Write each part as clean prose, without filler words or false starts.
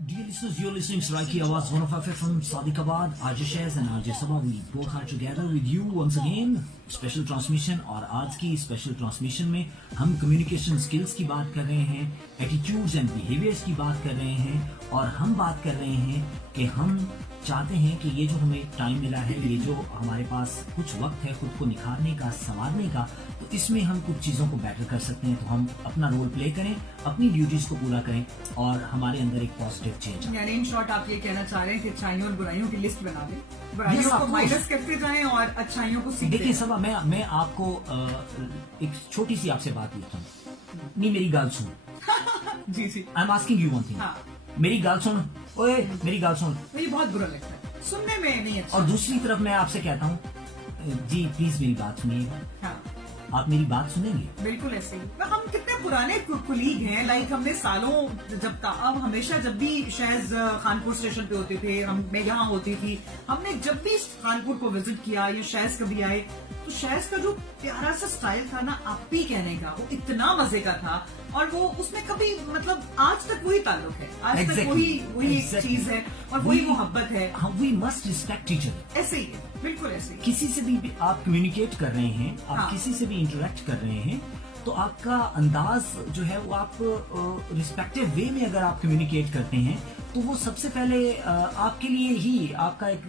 Dear listeners, you're listening to Raiki Awaaz 105 from Sadiqabad. RJ Shaz and RJ Sabah, we both are together with you once again. Special transmission और आज की special transmission में हम communication skills की बात कर रहे हैं, एटीट्यूड्स एंड बिहेवियर्स की बात कर रहे हैं और हम बात कर रहे हैं कि हम चाहते हैं कि ये जो हमें टाइम मिला है, ये जो हमारे पास कुछ वक्त है खुद को निखारने का, संवारने का, तो इसमें हम कुछ चीज़ों को बेटर कर सकते हैं। तो हम अपना रोल प्ले करें, अपनी ड्यूटीज को पूरा करें और हमारे अंदर एक पॉजिटिव चेंज। यानी इन शॉर्ट आप ये कहना चाह रहे हैं कि अच्छाइयों और बुराइयों की लिस्ट बना लें, बुराइयों को माइनस करते जाएं और अच्छाइयों को सीखते। देखिए सबा, मैं आपको एक छोटी सी आपसे बात पूछता हूँ, नहीं मेरी गाल सुन। जी जी, I am asking you one thing. मेरी गाल सुन, ओए मेरी गाल सुन। मुझे बहुत बुरा लगता है सुनने में, नहीं अच्छा। और दूसरी तरफ मैं आपसे कहता हूँ, जी प्लीज मेरी बात सुनिएगा। हाँ, आप मेरी बात सुनेंगे? बिल्कुल ऐसे ही। हम कितने पुराने कुलीग हैं, लाइक हमने सालों जब अब हमेशा जब भी शायद खानपुर स्टेशन पे होते थे, मैं यहाँ होती थी, हमने जब भी खानपुर को विजिट किया या शायद कभी आए तो शायद का जो प्यारा सा स्टाइल था ना आपी कहने का, वो इतना मजे का था और वो उसमें कभी मतलब आज तक वही ताल्लुक है, आज तक वही एक चीज है और वही मोहब्बत है। वी मस्ट रिस्पेक्ट ईच ऐसे ही है, बिल्कुल ऐसे ही। किसी से भी आप कम्युनिकेट कर रहे हैं, आप किसी से भी इंटरेक्ट कर रहे हैं, तो आपका अंदाज जो है वो आप रिस्पेक्टिव वे में अगर आप कम्युनिकेट करते हैं तो वो सबसे पहले आपके लिए ही आपका एक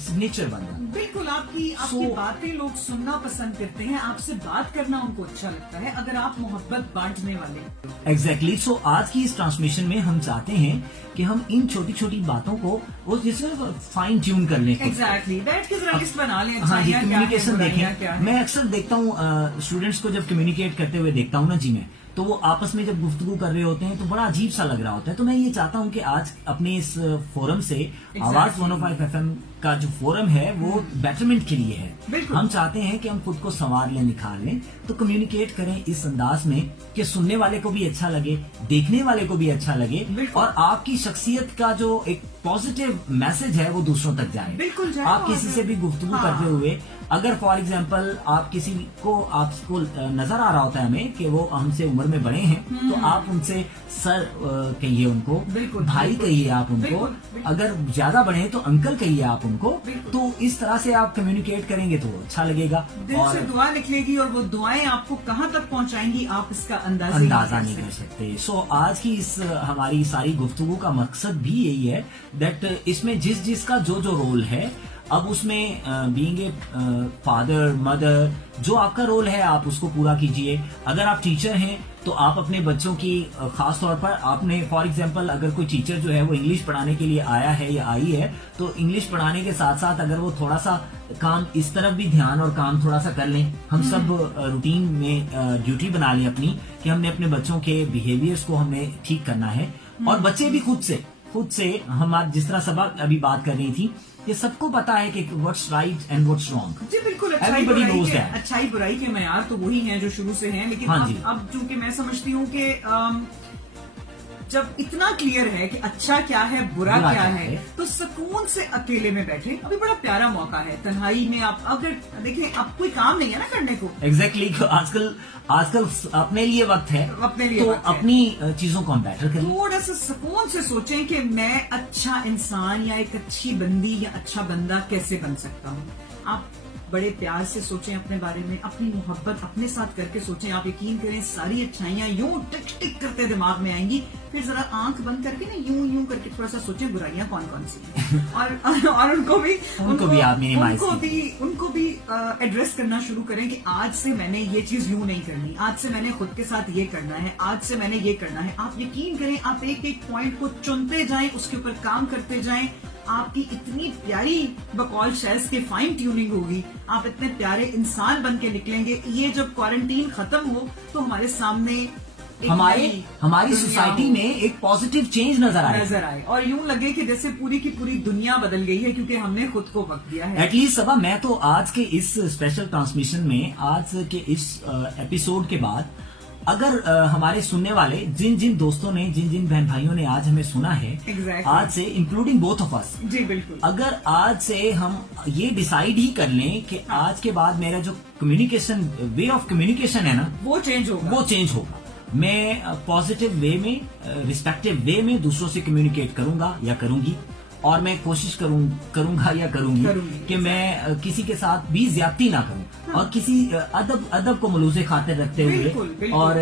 सिग्नेचर बन जाता है। बिल्कुल, आपकी बातें लोग सुनना पसंद करते हैं, आपसे बात करना उनको अच्छा लगता है अगर आप मोहब्बत बांटने वाले। एग्जैक्टली। सो आज की इस ट्रांसमिशन में हम चाहते हैं कि हम इन छोटी छोटी बातों को वो जिसमें फाइन ट्यून कर लें। एग्जैक्टली, बैठ के जरा लिस्ट बना लें। हाँ जी, कम्युनिकेशन देखें। मैं अक्सर देखता हूँ स्टूडेंट्स को जब कम्युनिकेट करते हुए देखता हूँ ना जी, मैं तो वो आपस में जब गुफ्तगू कर रहे होते हैं तो बड़ा अजीब सा लग रहा होता है। तो मैं ये चाहता हूँ कि आज अपने इस फोरम से आवाज 105 FM का जो फोरम है वो बेटरमेंट के लिए है। हम चाहते हैं कि हम खुद को संवार लें, निखार लें, तो कम्युनिकेट करें इस अंदाज में कि सुनने वाले को भी अच्छा लगे, देखने वाले को भी अच्छा लगे और आपकी शख्सियत का जो एक पॉजिटिव मैसेज है वो दूसरों तक जाए। बिल्कुल जाए। आप किसी से भी गुफ्तगू करते हुए अगर फॉर एग्जाम्पल आप किसी को आपको नजर आ रहा होता है हमें कि वो हमसे उम्र में बड़े हैं, तो आप उनसे सर कहिए, उनको भाई कहिए, आप उनको अगर ज्यादा बड़े हैं तो अंकल कहिए आप उनको। तो इस तरह से आप कम्युनिकेट करेंगे तो अच्छा लगेगा, दिल से दुआ निकलेगी और वो दुआएं आपको कहाँ तक पहुँचाएंगी आप इसका अंदाजा नहीं कर सकते। सो आज की इस हमारी सारी गुफ्तगू का मकसद भी यही है दैट इसमें जिसका जो रोल है, अब उसमें बीइंग ए फादर मदर, जो आपका रोल है आप उसको पूरा कीजिए। अगर आप टीचर हैं तो आप अपने बच्चों की खास तौर पर आपने फॉर एग्जांपल अगर कोई टीचर जो है वो इंग्लिश पढ़ाने के लिए आया है या आई है, तो इंग्लिश पढ़ाने के साथ साथ अगर वो थोड़ा सा काम इस तरफ भी ध्यान और काम थोड़ा सा कर लें, हम सब रूटीन में ड्यूटी बना लें अपनी कि हमने अपने बच्चों के बिहेवियर्स को हमने ठीक करना है और बच्चे भी खुद से हम आज जिस तरह सबक अभी बात कर रही थी, ये सबको पता है कि what's right and what's wrong. जी बिल्कुल, अच्छाई बुराई के मयार तो वही हैं जो शुरू से हैं, लेकिन अब चूंकि मैं समझती हूँ कि जब इतना क्लियर है कि अच्छा क्या है बुरा क्या है, तो सुकून से अकेले में बैठे। अभी बड़ा प्यारा मौका है तन्हाई में, आप अगर देखें आप कोई काम नहीं है ना करने को। एग्जैक्टली, आजकल अपने लिए वक्त है, तो अपनी चीजों को हम बेटर करें। थोड़ा सा सुकून से सोचें कि मैं अच्छा इंसान या एक अच्छी बंदी या अच्छा बंदा कैसे बन सकता हूँ। आप बड़े प्यार से सोचें अपने बारे में, अपनी मोहब्बत अपने साथ करके सोचें। आप यकीन करें सारी अच्छाइयाँ यूं टिक टिक करते दिमाग में आएंगी। फिर जरा आंख बंद करके ना यूं करके थोड़ा सा सोचें बुराइयां कौन कौन सी हैं और उनको भी एड्रेस करना शुरू करें कि आज से मैंने ये चीज यूं नहीं करनी, आज से मैंने खुद के साथ ये करना है, आज से मैंने ये करना है। आप यकीन करें आप एक एक पॉइंट को चुनते जाएं, उसके ऊपर काम करते जाएं, आपकी इतनी प्यारी बकौल शैज़ की फाइन ट्यूनिंग होगी, आप इतने प्यारे इंसान बन के निकलेंगे। ये जब क्वारंटीन खत्म हो तो हमारे सामने हमारी सोसाइटी में एक पॉजिटिव चेंज नजर आए और यूं लगे कि जैसे पूरी की पूरी दुनिया बदल गई है क्योंकि हमने खुद को वक्त दिया है। एटलीस्ट सबा, मैं तो आज के इस स्पेशल ट्रांसमिशन में, आज के इस एपिसोड के बाद अगर हमारे सुनने वाले जिन दोस्तों ने, जिन बहन भाइयों ने आज हमें सुना है, आज से इंक्लूडिंग बोथ ऑफ अस, जी बिल्कुल, अगर आज से हम ये डिसाइड ही कर लें कि आज के बाद मेरा जो कम्युनिकेशन वे ऑफ कम्युनिकेशन है ना, वो चेंज होगा, मैं पॉजिटिव वे में, रिस्पेक्टिव वे में दूसरों से कम्युनिकेट करूंगा या करूंगी, और मैं कोशिश करूंगा या करूंगी कि मैं किसी के साथ भी ज्यादती ना करूं, और किसी अदब को मलूज़े खातिर रखते हुए और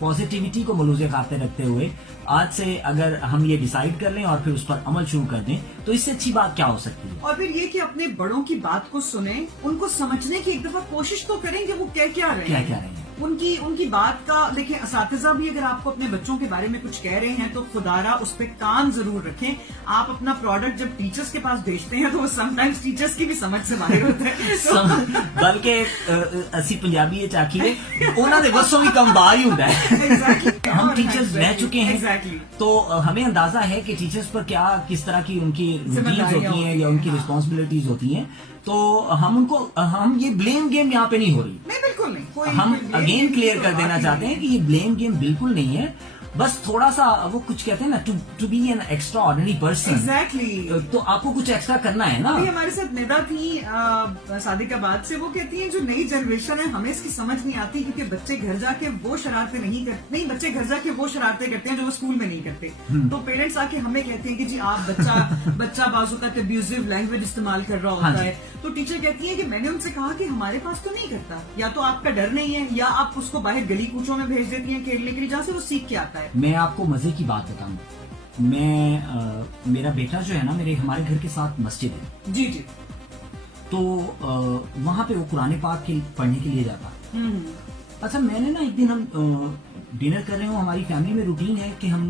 पॉजिटिविटी को मलूज़े खातिर रखते हुए आज से अगर हम ये डिसाइड कर लें और फिर उस पर अमल शुरू कर दें, तो इससे अच्छी बात क्या हो सकती है। और फिर ये कि अपने बड़ों की बात को सुने, उनको समझने की एक दफा कोशिश तो करें कि वो क्या रहे हैं। उनकी बात का देखिए, असातिज़ा भी अगर आपको अपने बच्चों के बारे में कुछ कह रहे हैं तो खुदारा उस पर कान जरूर रखें। आप अपना प्रोडक्ट जब टीचर्स के पास भेजते हैं तो वो समटाइम्स टीचर्स की भी समझ से बाहर होता है। बल्कि असी पंजाबी ये चाखिए उन्होंने बसों भी कम बार ही होता है। हम टीचर्स रह चुके हैं, तो हमें अंदाजा है कि टीचर्स पर क्या किस तरह की उनकी रूटीन्स होती हैं या उनकी रिस्पॉन्सिबिलिटीज होती हैं। तो हम ये ब्लेम गेम यहाँ पे नहीं हो रही। नहीं, बिल्कुल नहीं। हम अगेन क्लियर कर देना चाहते हैं कि ये ब्लेम गेम बिल्कुल नहीं है। बस थोड़ा सा वो कुछ कहते हैं ना, to be an extraordinary person. Exactly. तो आपको कुछ एक्स्ट्रा करना है ना। अभी हमारे साथ निदा थी सादिकाबाद से, वो कहती हैं जो नई जनरेशन है हमें इसकी समझ नहीं आती, क्योंकि बच्चे घर जाके वो शरारतें नहीं करते। नहीं, बच्चे घर जाके वो शरारतें करते हैं जो वो स्कूल में नहीं करते। तो पेरेंट्स आके हमें कहते हैं कि जी आप बच्चा बाजू का अब्यूजिव लैंग्वेज इस्तेमाल कर रहा होता है। तो टीचर कहती है कि मैंने उनसे कहा कि हमारे पास तो नहीं करता, या तो आपका डर नहीं है या आप उसको बाहर गली कूचों में भेज देती हैं खेलने के लिए, जहाँ से वो सीख के आता है। मैं आपको मजे की बात बताऊं, मेरा बेटा जो है ना, हमारे घर के साथ मस्जिद है। जी। तो वहां पे वो कुरान पाक पढ़ने के लिए जाता। अच्छा, मैंने ना एक दिन हम डिनर कर रहे हो, हमारी फैमिली में रूटीन है कि हम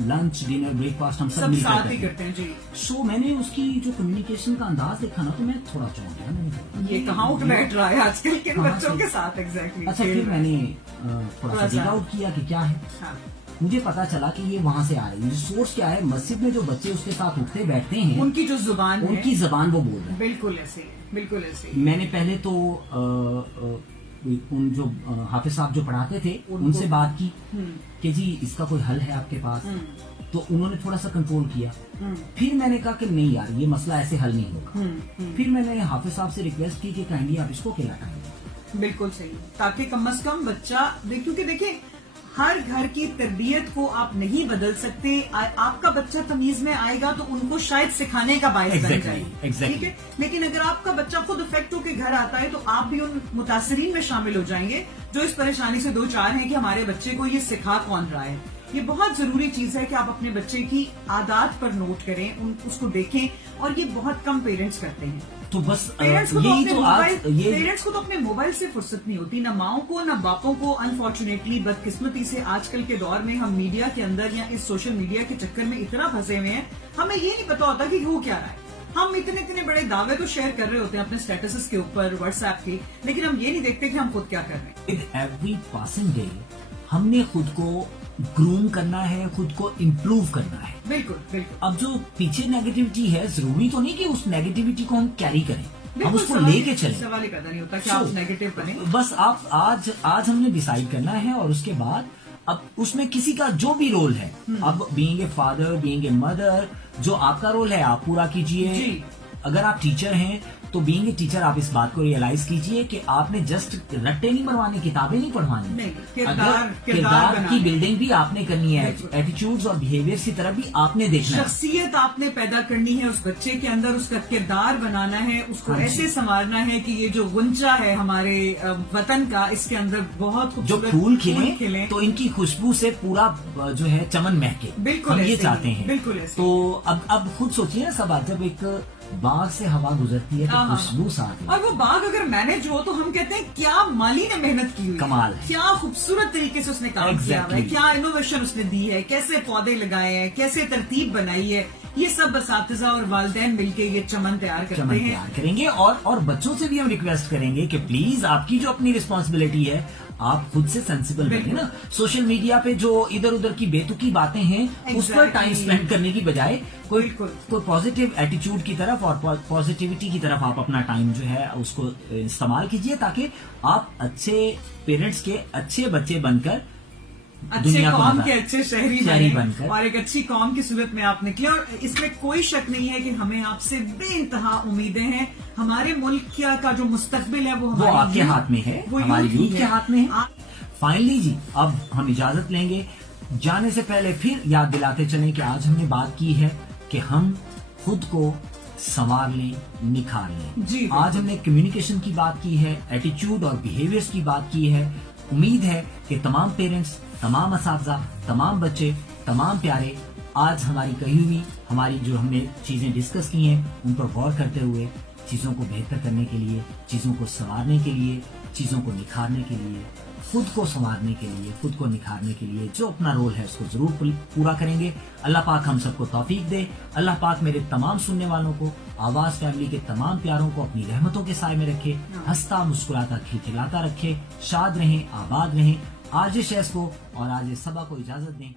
लंच डिनर ब्रेकफास्ट हम सब मिलकर साथ ही करते हैं जी। सो मैंने उसकी जो कम्युनिकेशन का अंदाज देखा ना, तो मैं थोड़ा चौंक गया। मैंने ये कहाँ उठ बैठ रहा है आजकल के बच्चों के साथ। एग्जैक्टली। अच्छा, फिर मैंने थोड़ा सा डिग आउट किया कि क्या है। मुझे पता चला कि ये वहां से आ रही है। सोर्स क्या है, मस्जिद में जो बच्चे उसके साथ उठते बैठते हैं, उनकी जो जुबान है, उनकी जबान वो बोल रहे हैं। बिल्कुल ऐसे। मैंने पहले तो उन जो हाफिज साहब जो पढ़ाते थे उनसे बात की कि जी इसका कोई हल है आपके पास। तो उन्होंने थोड़ा सा कंट्रोल किया। फिर मैंने कहा कि नहीं यार, ये मसला ऐसे हल नहीं होगा। फिर मैंने हाफिज साहब से रिक्वेस्ट की कि काइंडली आप इसको खिलाएं। बिल्कुल सही, ताकि कम से कम बच्चा, क्योंकि देखिए हर घर की तरबियत को आप नहीं बदल सकते। आपका बच्चा तमीज में आएगा तो उनको शायद सिखाने का बायस बन जाए। ठीक है, लेकिन अगर आपका बच्चा खुद इफेक्ट होकर घर आता है तो आप भी उन मुतासरीन में शामिल हो जाएंगे जो इस परेशानी से दो चार हैं कि हमारे बच्चे को ये सिखा कौन रहा है। ये बहुत जरूरी चीज है कि आप अपने बच्चे की आदत पर नोट करें, उसको देखें, और ये बहुत कम पेरेंट्स करते हैं। तो बस पेरेंट्स को तो अपने मोबाइल से फुर्सत नहीं होती, ना माओ को ना बापों को। अनफॉर्चुनेटली, बदकिस्मती से आजकल के दौर में हम मीडिया के अंदर या इस सोशल मीडिया के चक्कर में इतना फंसे हुए हैं, हमें ये नहीं पता होता कि हो क्या रहा है। हम इतने बड़े दावे तो शेयर कर रहे होते हैं अपने स्टेटस के ऊपर व्हाट्सएप के, लेकिन हम ये नहीं देखते कि हम खुद क्या कर रहे हैं। एवरी पासिंग डे हमने खुद को ग्रूम करना है, खुद को इम्प्रूव करना है। बिल्कुल। अब जो पीछे नेगेटिविटी है, जरूरी तो नहीं कि उस नेगेटिविटी को हम कैरी करें, हम उसको लेके चलें। सवाल ही पैदा नहीं होता कि आप नेगेटिव बने। बस आप आज हमने डिसाइड करना है, और उसके बाद अब उसमें किसी का जो भी रोल है, अब being a father, being a mother, जो आपका रोल है आप पूरा कीजिए। अगर आप टीचर हैं तो बीइंग ए टीचर आप इस बात को रियलाइज कीजिए कि आपने जस्ट रट्टे नहीं बनवाने, किताबें नहीं पढ़वानी। किरदार की बिल्डिंग भी आपने करनी है, एटीट्यूड्स और बिहेवियर्स की तरफ भी आपने देखना है। शख्सियत आपने पैदा करनी है उस बच्चे के अंदर, उसका किरदार बनाना है, उसको ऐसे संवारना है कि ये जो गुंचा है हमारे वतन का, इसके अंदर बहुत जो फूल खिले तो इनकी खुशबू से पूरा जो है चमन महके। बिल्कुल, हम ये चाहते हैं। बिल्कुल। तो अब खुद सोचिए ना, सब जब एक बाग से हवा गुजरती है तो खुशबू साथ है। और वो बाग अगर मैनेज हो तो हम कहते हैं क्या माली ने मेहनत की हुई, कमाल है, क्या खूबसूरत तरीके से उसने काम किया है, क्या इनोवेशन उसने दी है, कैसे पौधे लगाए हैं, कैसे तरतीब बनाई है। ये सब असातिज़ा और वालिदैन मिलके ये चमन तैयार करते हैं। तैयार करेंगे, और बच्चों से भी हम रिक्वेस्ट करेंगे कि प्लीज आपकी जो अपनी रिस्पॉन्सिबिलिटी है आप खुद से सेंसिबल बने ना। सोशल मीडिया पे जो इधर उधर की बेतुकी बातें हैं उस पर टाइम स्पेंड करने की बजाय कोई पॉजिटिव एटीट्यूड की तरफ और पॉजिटिविटी की तरफ आप अपना टाइम जो है उसको इस्तेमाल कीजिए, ताकि आप अच्छे पेरेंट्स के अच्छे बच्चे बनकर अच्छे कौम के अच्छे शहरी बनकर और एक अच्छी कौम की सूरत में आप निकले। और इसमें कोई शक नहीं है कि हमें आपसे बेइंतहा उम्मीदें हैं। हमारे मुल्क का जो मुस्तकबिल है वो आपके हाथ में है, हमारे यूथ के हाथ में है। फाइनली जी अब हम इजाजत लेंगे। जाने से पहले फिर याद दिलाते चलें कि आज हमने बात की है कि हम खुद को संवार लें, निखार लें। जी, आज हमने कम्युनिकेशन की बात की है, एटीट्यूड और बिहेवियर्स की बात की है। उम्मीद है कि तमाम पेरेंट्स, तमाम असातिज़ा, तमाम बच्चे, तमाम प्यारे आज हमारी कही हुई, हमारी जो हमने चीजें डिस्कस की हैं उन पर गौर करते हुए चीजों को बेहतर करने के लिए, चीजों को संवारने के लिए, चीजों को निखारने के लिए, खुद को संवारने के लिए, खुद को निखारने के लिए जो अपना रोल है उसको जरूर पूरा करेंगे। अल्लाह पाक हम सबको तौफीक दे। अल्लाह पाक मेरे तमाम सुनने वालों को, आवाज फैमिली के तमाम प्यारों को अपनी रहमतों के साए में रखे, हंसता मुस्कुराता खिलखिलाता रखे, शाद रहें, आबाद रहें। आज शहस को और आज सबा को इजाजत दें।